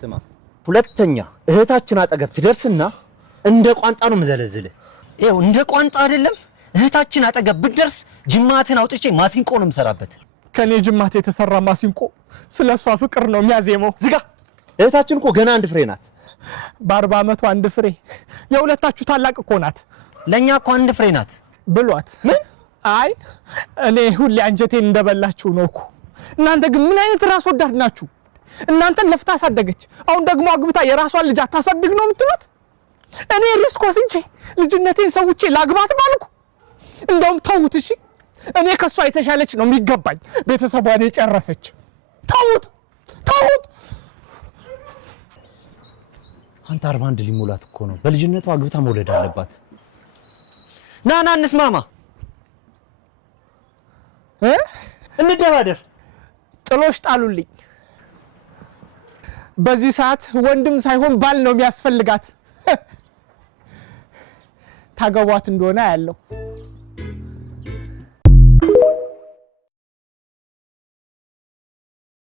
ስማ ሁለተኛ እህታችን አጠገብ ትደርስና እንደ ቋንጣ ነው መዘለዝል ይኸው እንደ ቋንጣ አይደለም እህታችን አጠገብ ብትደርስ ጅማትን አውጥቼ ማሲንቆ ነው የምሰራበት ከኔ ጅማት የተሰራ ማሲንቆ ስለሷ ፍቅር ነው የሚያዜመው ዝጋ እህታችን እኮ ገና አንድ ፍሬ ናት በ40 ዓመቱ አንድ ፍሬ የሁለታችሁ ታላቅ እኮ ናት ለኛ እኮ አንድ ፍሬ ናት ብሏት ምን አይ እኔ ሁሌ አንጀቴን እንደበላችሁ ነው እኮ እናንተ ግን ምን አይነት ራስ ወዳድ ናችሁ እናንተን ለፍታ አሳደገች አሁን ደግሞ አግብታ የራሷን ልጅ አታሳድግ ነው የምትሉት እኔ ሪስክ ወስጄ ልጅነቴን ሰውቼ ላግባት ባልኩ እንደውም ተውት እሺ እኔ ከሷ የተሻለች ነው የሚገባኝ ቤተሰቧን የጨረሰች ተውት አንተ 41 ሊሞላት እኮ ነው በልጅነቷ አግብታ መውለድ አለባት ና እንስማማ እንደባደር ጥሎሽ ጣሉልኝ በዚህ ሰዓት ወንድም ሳይሆን ባል ነው የሚያስፈልጋት ታገቧት እንደሆነ ያለው